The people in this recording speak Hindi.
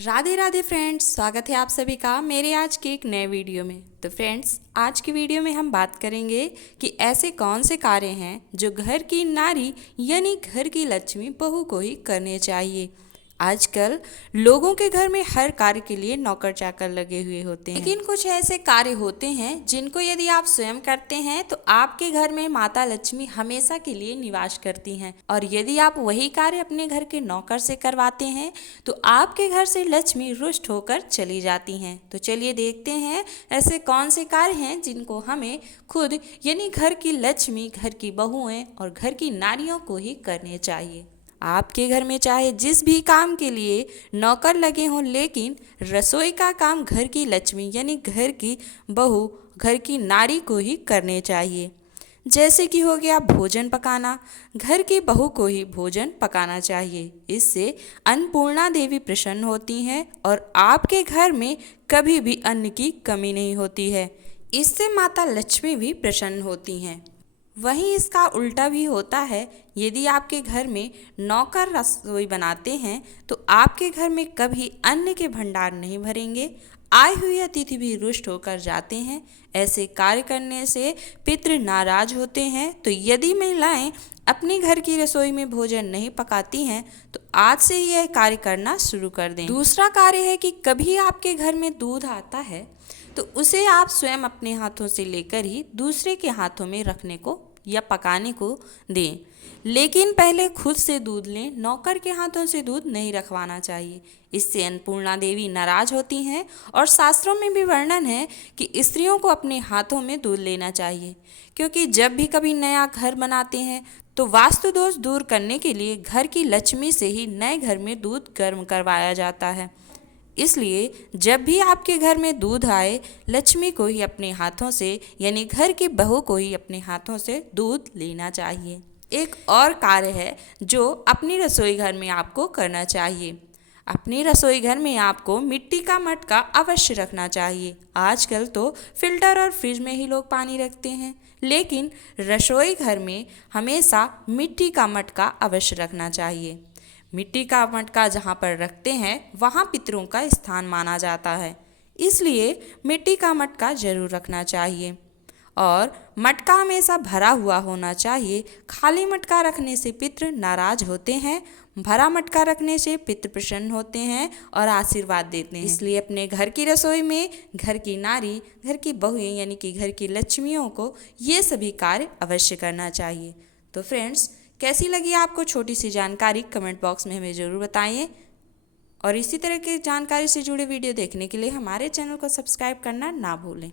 राधे राधे फ्रेंड्स, स्वागत है आप सभी का मेरे आज के एक नए वीडियो में। तो फ्रेंड्स, आज की वीडियो में हम बात करेंगे कि ऐसे कौन से कार्य हैं जो घर की नारी यानी घर की लक्ष्मी बहू को ही करने चाहिए। आजकल लोगों के घर में हर कार्य के लिए नौकर चाकर लगे हुए होते हैं, लेकिन कुछ ऐसे कार्य होते हैं जिनको यदि आप स्वयं करते हैं तो आपके घर में माता लक्ष्मी हमेशा के लिए निवास करती हैं, और यदि आप वही कार्य अपने घर के नौकर से करवाते हैं तो आपके घर से लक्ष्मी रुष्ट होकर चली जाती हैं। तो चलिए देखते हैं ऐसे कौन से कार्य हैं जिनको हमें खुद यानी घर की लक्ष्मी, घर की बहुएं और घर की नारियों को ही करने चाहिए। आपके घर में चाहे जिस भी काम के लिए नौकर लगे हों, लेकिन रसोई का काम घर की लक्ष्मी यानी घर की बहू, घर की नारी को ही करने चाहिए। जैसे कि हो गया भोजन पकाना, घर की बहू को ही भोजन पकाना चाहिए। इससे अन्नपूर्णा देवी प्रसन्न होती हैं और आपके घर में कभी भी अन्न की कमी नहीं होती है। इससे माता लक्ष्मी भी प्रसन्न होती हैं। वहीं इसका उल्टा भी होता है, यदि आपके घर में नौकर रसोई बनाते हैं तो आपके घर में कभी अन्न के भंडार नहीं भरेंगे, आए हुए अतिथि भी रुष्ट होकर जाते हैं। ऐसे कार्य करने से पितृ नाराज होते हैं। तो यदि महिलाएं अपने घर की रसोई में भोजन नहीं पकाती हैं तो आज से ही यह कार्य करना शुरू कर दें। दूसरा कार्य है कि कभी आपके घर में दूध आता है तो उसे आप स्वयं अपने हाथों से लेकर ही दूसरे के हाथों में रखने को या पकाने को दें, लेकिन पहले खुद से दूध लें। नौकर के हाथों से दूध नहीं रखवाना चाहिए, इससे अन्नपूर्णा देवी नाराज होती हैं। और शास्त्रों में भी वर्णन है कि स्त्रियों को अपने हाथों में दूध लेना चाहिए, क्योंकि जब भी कभी नया घर बनाते हैं तो वास्तु दोष दूर करने के लिए घर की लक्ष्मी से ही नए घर में दूध गर्म करवाया जाता है। इसलिए जब भी आपके घर में दूध आए, लक्ष्मी को ही अपने हाथों से यानी घर की बहू को ही अपने हाथों से दूध लेना चाहिए। एक और कार्य है जो अपनी रसोई घर में आपको करना चाहिए। अपनी रसोई घर में आपको मिट्टी का मटका अवश्य रखना चाहिए। आजकल तो फिल्टर और फ्रिज में ही लोग पानी रखते हैं, लेकिन रसोई घर में हमेशा मिट्टी का मटका अवश्य रखना चाहिए। मिट्टी का मटका जहाँ पर रखते हैं वहाँ पितरों का स्थान माना जाता है, इसलिए मिट्टी का मटका जरूर रखना चाहिए। और मटका हमेशा भरा हुआ होना चाहिए। खाली मटका रखने से पितृ नाराज होते हैं, भरा मटका रखने से पितृ प्रसन्न होते हैं और आशीर्वाद देते हैं। इसलिए अपने घर की रसोई में घर की नारी, घर की बहुएं यानी कि घर की लक्ष्मियों को ये सभी कार्य अवश्य करना चाहिए। तो फ्रेंड्स, कैसी लगी आपको छोटी सी जानकारी कमेंट बॉक्स में हमें ज़रूर बताइए, और इसी तरह की जानकारी से जुड़े वीडियो देखने के लिए हमारे चैनल को सब्सक्राइब करना ना भूलें।